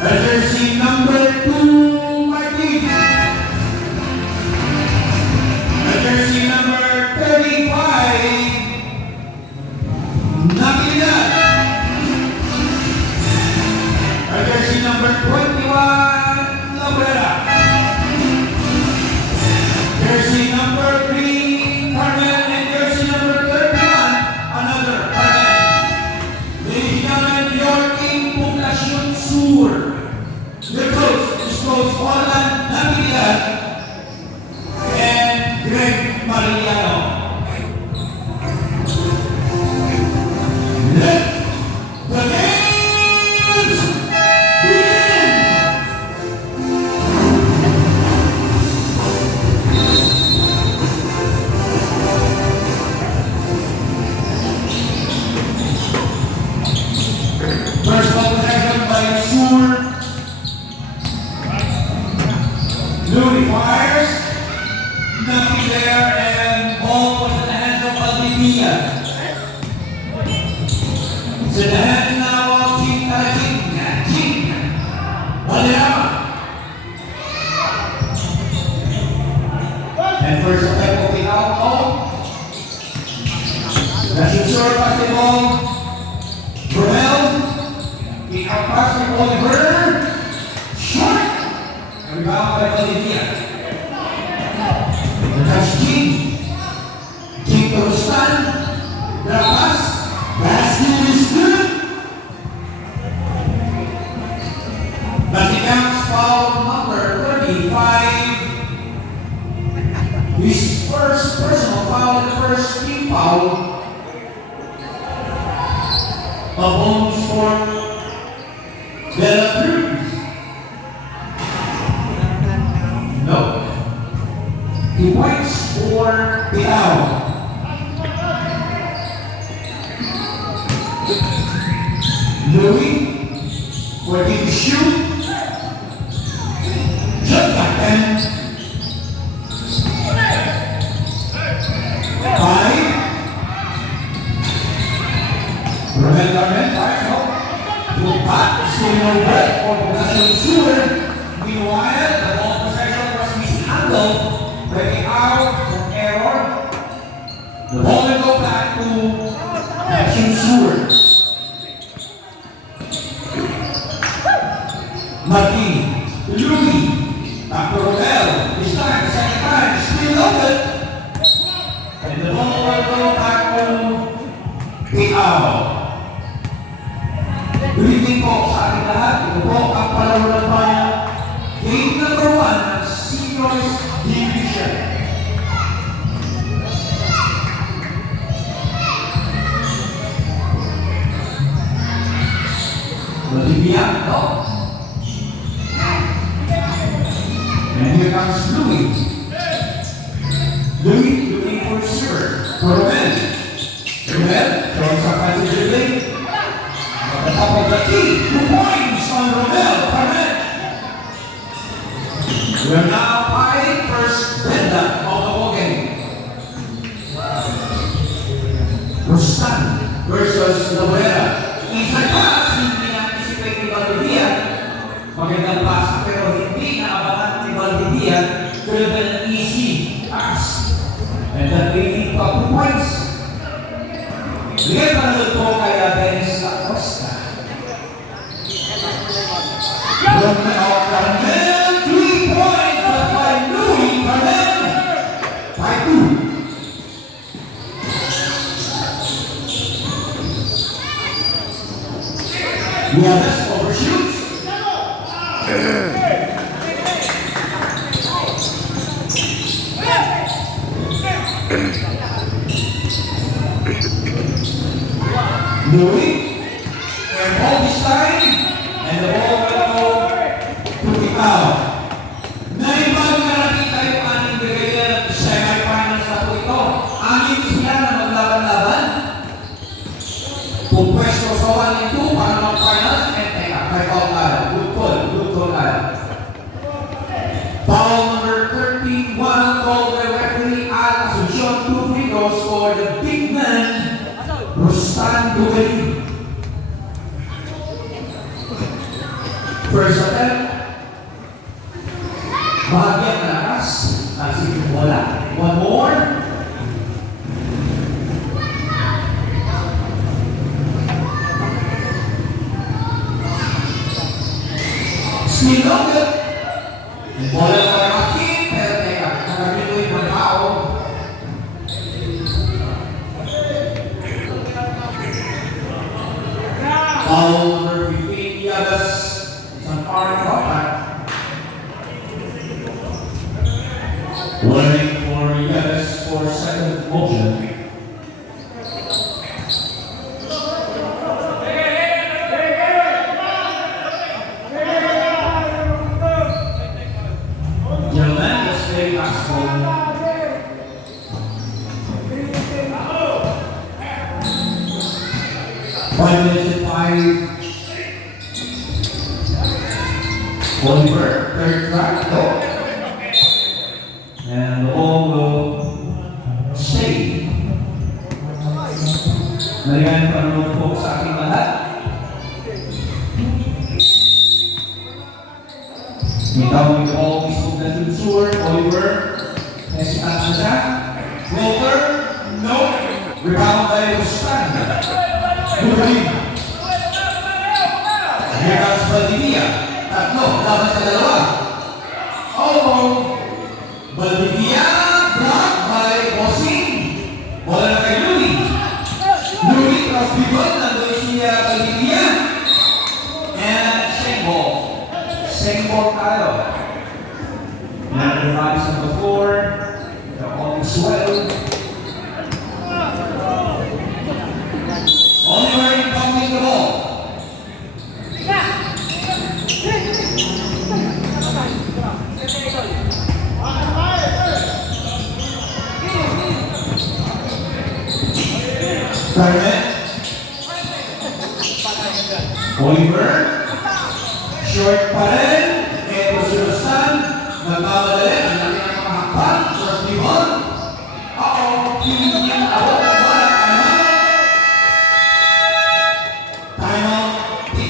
Jersey number 2, Martin. Jersey number 35, Natividad. Jersey number 21, Labrera. Jersey number 3, Carmen, and jersey number 31, another Carmen. Ladies and gentlemen, your team, Poblacion Sur. The coach is Coach Orlan Natividad and Greg Mariano. Let the games begin! First ball possession by Sur. Louis fires. Nothing there, and ball was in the hands of Valdivia. It's in the hands now of Team Valera. And first attack of the outlaw. That's in short basketball. Romel. The out basketball Werner. Short. And rebound by Valdivia. That's King. King to Rustan. Grab pass. Basket is good. Nothing counts. Foul number 35. His first personal foul and the first team foul. A bonus for De La Cruz. No. He waits for the out. Louis, for him to shoot. Just like that. 5. Romel Garment, 5. To back, still no break for Poblacion Sur. Meanwhile, the ball possession was mishandled. Breaking out from error. The ball will go back to Poblacion Sur. Martin, Louis, back to Romel. This time, second time, still open. And the ball will go back to Piao. Greeting po sa ating lahat. Ito po ang palawaran pa niya. Game number 1 ng Seniors Division. Valdivia, no? And here comes Louis. Louis looking for Sur. For Romel. Romel throws up as a dribbling. At the top of the key. 2 points on Romel. Carmen. We're now fighting first benda of the ball game. Rustan versus Labrera. Inside pass, hindi na-anticipate ni Valdivia. Magandang pass, pero hindi na-abangan ni Valdivia. Driven an easy pass. And that leading to 2 points. Bigay pa naman po kay Dennis Acosta. From Carmen, 3 points by Louis Carmen. By 2. Wallace overshoots. Louis, and ball this time, and the ball will go to the out. Naibag na nakita yung aning bigay at semi-finals na po ito. Anim sila na maglaban-laban. Kung pwesto sa 1 and 2 para mag-finals, and teka, may foul tayo. Good call tayo. Foul number 13, 1 call by referee at Asuncion, 2 free throws for the big man, Rustan Dugali. First attempt. Bahagyang malakas. Kasi wala. One more. Swing on it. Bola para Akin. Pero teka, nakabilo yung mga tao. Foul number 15, Yagas. Isang power contact. Warning for Yagas for second motion. Gentlemen, let's play basketball. Five minutes and five. Oliver, third track, go. And the ball will stay. Maligayang panonood po sa ating lahat. Itawag ito all mismo na tunsur. Oliver, hesitant na siya. Walker, no. Rebound by Rustan. Good. Here comes Valdivia. Tatlo, laban sa dalawa. Oh, Valdivia, blocked by Bossing. Bola na kay Louie. Louie, cross bigod, nandun si Valdivia. And Sengball. Sengball tayo. And the rise on the floor. They're all swell. Oliver inbounding the ball. Garnet. Oliver. Short pa rin. Eto si Rustan. Nagmamadali. Ang laki ng mga hakbang. First rebound. Uh-oh.